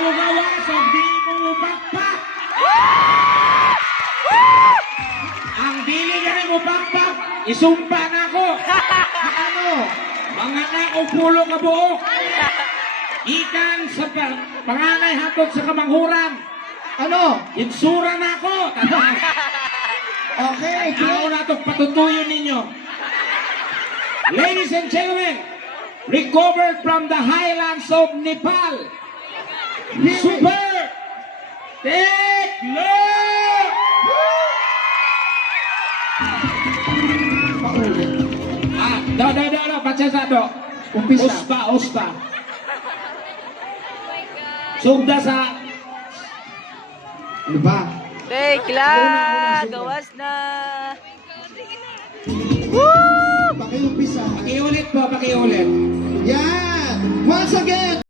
mo gawas o di mo bakpak. Ang dili ka rin mo bakpak, isumpa na ako. Ano? Mga nakupulo ka buok. Ikan sa panganay hatod sa kamanghuran. Ano? Insura na ako. Okay, Ako na ito, patutuyo ninyo. Ladies and gentlemen, recovered from the highlands of Nepal. Super Tekla! paulit. Baca sa do. Umpisa. Uspa. Sugda sa... Ano ba? Tekla! Una, Gawas na! Pakiumpisa. Pakiulit po, pakiulit. Yan! Once again!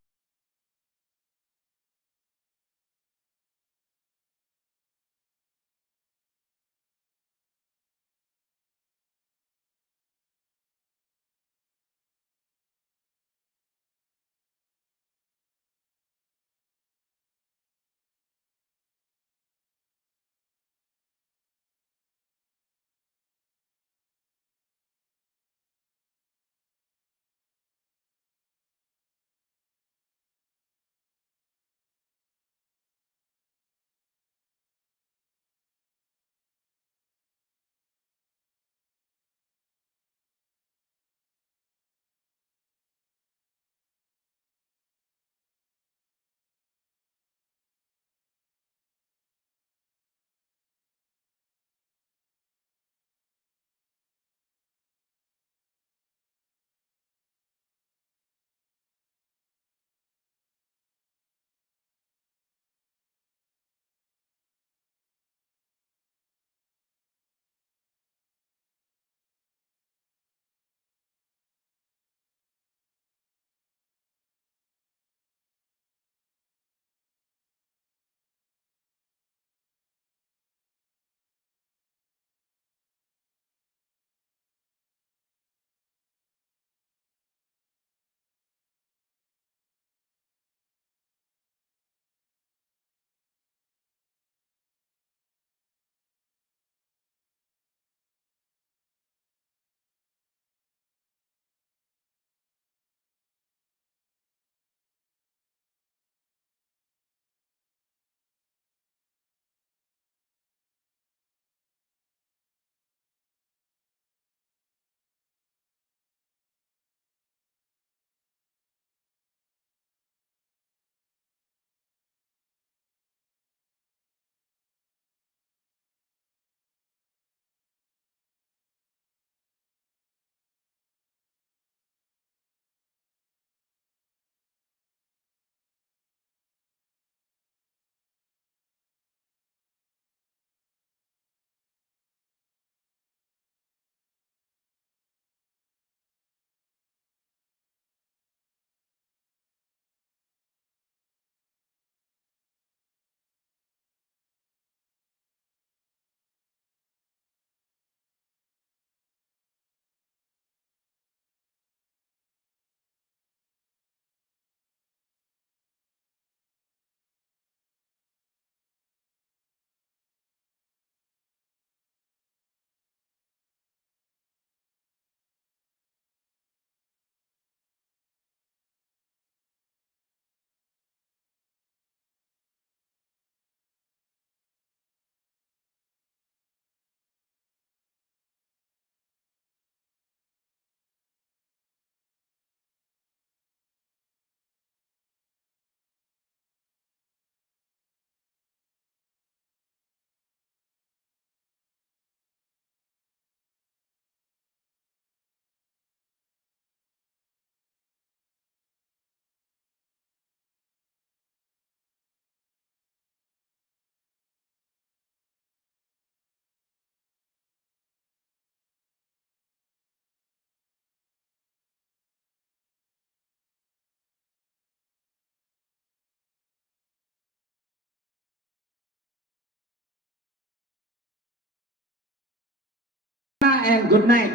And good night.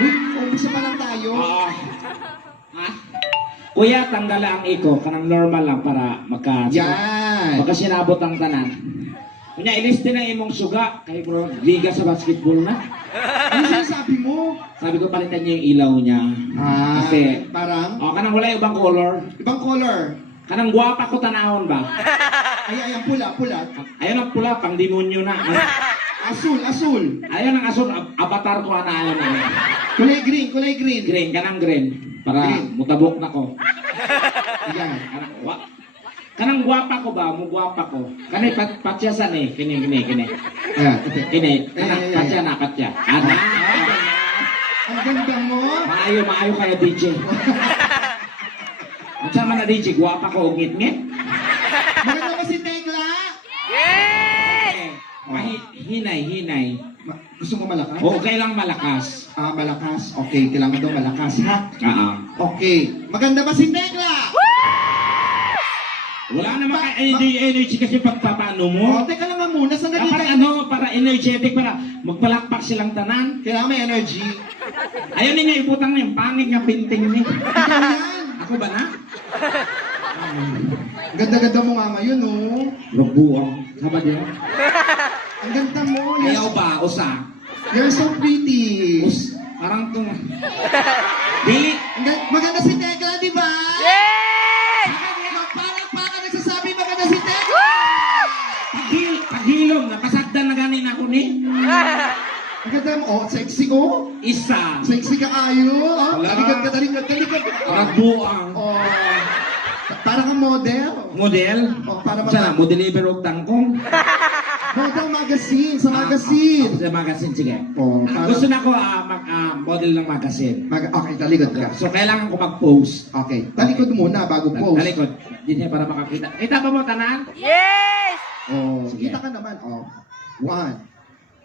Uy, umpisa pa lang tayo. Ha? Kuya, tanggala ang iko, kanang normal lang para Yan. sinabot ang tanan. Kunya, ilis din ang imong suga, kay bro, liga sa basketball na. Ano sinasabi mo? Sabi ko, palitan niya yung ilaw niya. Kasi, Parang, kanang wala ibang color. ibang color. Kanang guwapa ko tanahon ba? Ay, pula. Ayun ang pula, pang demonyo na. Asul. Ayun ang asun, avatar ko na ayun na. Kulay green. Green, kanang green. Para Green. mutabok na ko. Yan. Kanang guwapa ko ba? Mugwapa ko. Kanay patyasan eh. Kini. Ayan, okay. Kini. Kanang Ay. patya. Ana. Ang ganda mo. Maayo kaya DJ. Ang sama na DJ, guwapa ko ugit-ngit. Maganda ba si Tekla? Hinay. Gusto mo malakas? Okay lang malakas. Malakas. Okay, kailangan daw malakas, ha? Okay. Maganda ba si Tekla? Wala naman ka energy kasi pagpapano mo. Teka lang nga muna. Sandali Dapat tayo. para energetic, para magpalakpak silang tanan. Kailangan may energy. Ayaw ninyo ibutang na yung pangit nga pinting ni. Ikaw yan. Ako ba na? Ganda-ganda mo nga ngayon, no? Rugbuang. Sabad yun. Ang ganda mo. Ayaw ba? Usa. You're so pretty. Parang itong... Di. Maganda si Tekla, di ba? Parang nagsasabi maganda si Tekla. Paghilom. Napasagdan na ganin ako ni. Ang ganda mo. Oh, sexy ko. Isa. Sexy ka ayo. Oh, Wala. talikod. Rugbuang. Oh. Para kang model. Model. Oh, para Sana mo deliver og tangkong. Model magazine. Sa magazine. Sa magazine, sige. Oh, Gusto na ko model ng magazine. Okay, talikod ka. So, kailangan ko mag-post. Okay. Talikod muna bago post. Talikod. Hindi niya para makakita. Kita ba mo tanan? Oh, Sige. kita ka naman. Oh. One.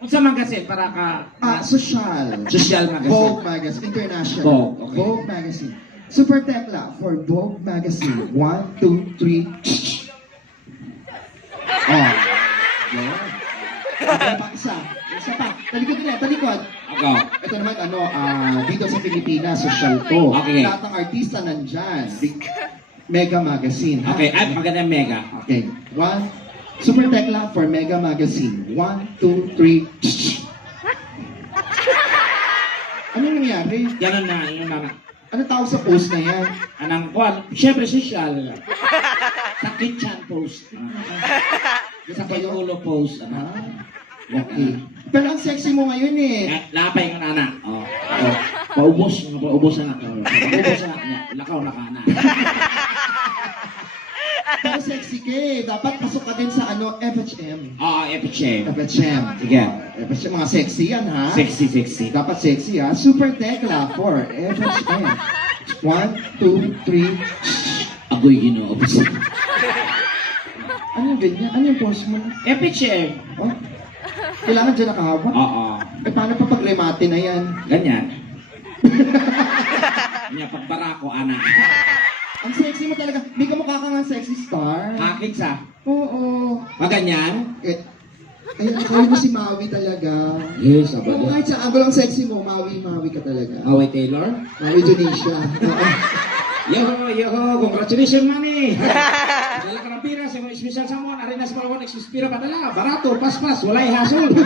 Kung sa magazine, para ka... Social. Social magazine. Vogue Magazine. International. Vogue, okay. Vogue Magazine. Super Tekla for Vogue Magazine. 1, 2, 3. Oh. Yan. Isa pa. Talikod. Ako. Ito naman, dito sa Pilipinas, social to. Okay. Lahat ng artista nandyan. Mega Magazine. ha? Okay, ay magandang mega. Okay. Super Tekla for Mega Magazine. 1, 2, 3. Ano nangyari? Ganun na, yun na. Ano tawag sa post na yan? Anang kwan, syempre social. Sakit chan post. Sakit ulo post. Ah, okay. Pero ang sexy mo ngayon eh. Lapay ng anak. Paubos na ako. Paubos na niya. Lakaw na ka na. Pero sexy ka eh. Dapat pasok ka din sa FHM. FHM. FHM. Sige. FHM, mga sexy yan ha. Sexy. Dapat sexy ha. Super Tekla for FHM. 1, 2, 3. Agoy ginoo. Ano yung ganyan? Ano yung post mo? FHM. Oh? Kailangan dyan nakahawak? Oo. Paano pa pag remate na yan? Ganyan. Kanya pagbara ko, anak. Ang sexy mo talaga. May kamukha ka nga sexy star. Hakit sa. Oo. Maganyan? Ayun mo si Maui talaga. Yes, Oo, kahit sa angle ang sexy mo, Maui ka talaga. Away Taylor? Maui Indonesia. Yo, congratulations, mami. Dala ka ng pira sa mga special someone. Arena sa Palawan, pira pa dala. Barato, paspas, walay hasol. Alam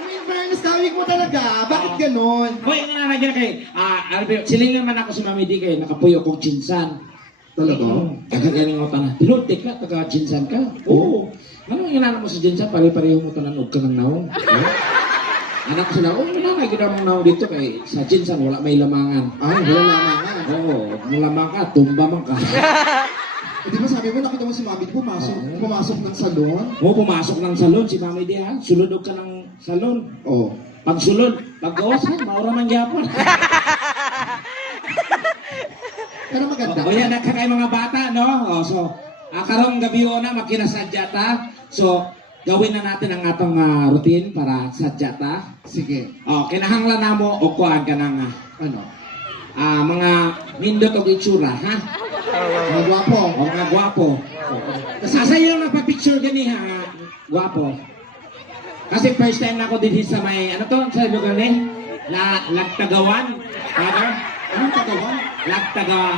mo yung fairness, kawig mo talaga. Bakit ganon? Hoy, nga na nagyan kay, silingan man ako si Mami D kay nakapuyo kong chinsan. Talaga? Kagagaling ako tanan. Pilotek ka, taga-chinsan ka. Oo. Ano yung inanak mo sa chinsan? Pare-pareho mo tanan og ka ng naong. Anak ko sila, nanay, gina mong naong dito kay sa chinsan, wala may lamangan. Wala lamangan. Oo, kung lamang ka, tumba man ka. Di ba sabi mo, nakita mo si Mami pumasok ng salon? Oo, pumasok ng salon si Mami D ha. Sulod ka ng salon. Oo. Pagsulod, pag-gawas ha, maura man gyapon. Pero maganda. O yan, nagkakay mga bata, no? So, karong gabi na, magkinasadya ta. So, gawin na natin ang atong routine para sadya ta. Sige. Kinahanglan na mo, o kuhaan ka ng mga nindot o itsura, ha? Mga gwapo. O mga gwapo. Asa yun nagpa-picture gani, ha? Gwapo. Kasi first time na ako din sa may, sa lugar ni? Lagtagawan. Anong kagawa? Lagtagawa.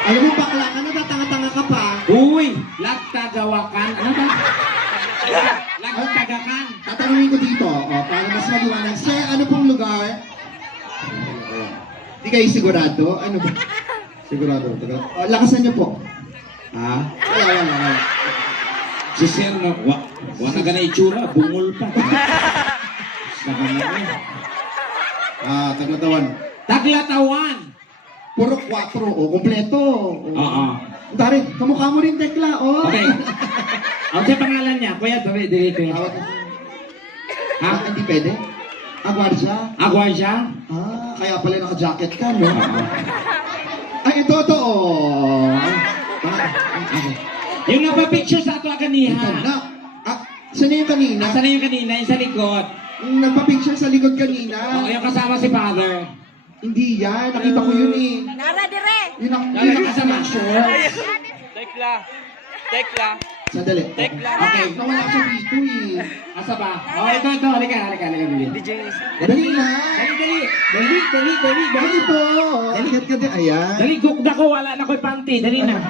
Alam mo, bakla ka na, tatanga-tanga ka pa. Uy! Lagtagawakan. Ano ba? Lagtagakan. Tatanungin ko dito, para mas maliwanag. Sir, ano pong lugar? Di kayo sigurado? Ano ba? Sigurado. Lakasan niyo po. Ha? Wala. Si Sir na, wala ka na itsura, bungol pa. Saka na Taglatawan. Taglatawan. Puro 4, kompleto. Oo. Dari, kamukha mo rin, Tekla, Okay. Ang sa pangalan niya, kuya, dali, kuya. Ha? Hindi pwede? Agwarja? Agwarja? Kaya pala naka-jacket ka, no? Oo. Ay, ito, Yung nagpa-picture sa ato Ito kaniha. na. Saan yung kanina? Nasaan na yung kanina? Yung sa likod. Nagpa-picture sa likod kanina. Oo, yung kasama si Father. Hindi yan. Nakita ko yun eh. Nara dire. Yun ang Yung kasama. Tekla. Tekla. Sandali. Tekla. Okay, nawala siya dito eh. Asa ba? Oh, ito. Halika, dali. DJ. Dali na. Dali Dali po. Dali ka. Ayan. Dali, gukda ko, wala na ko'y panty. Dali na.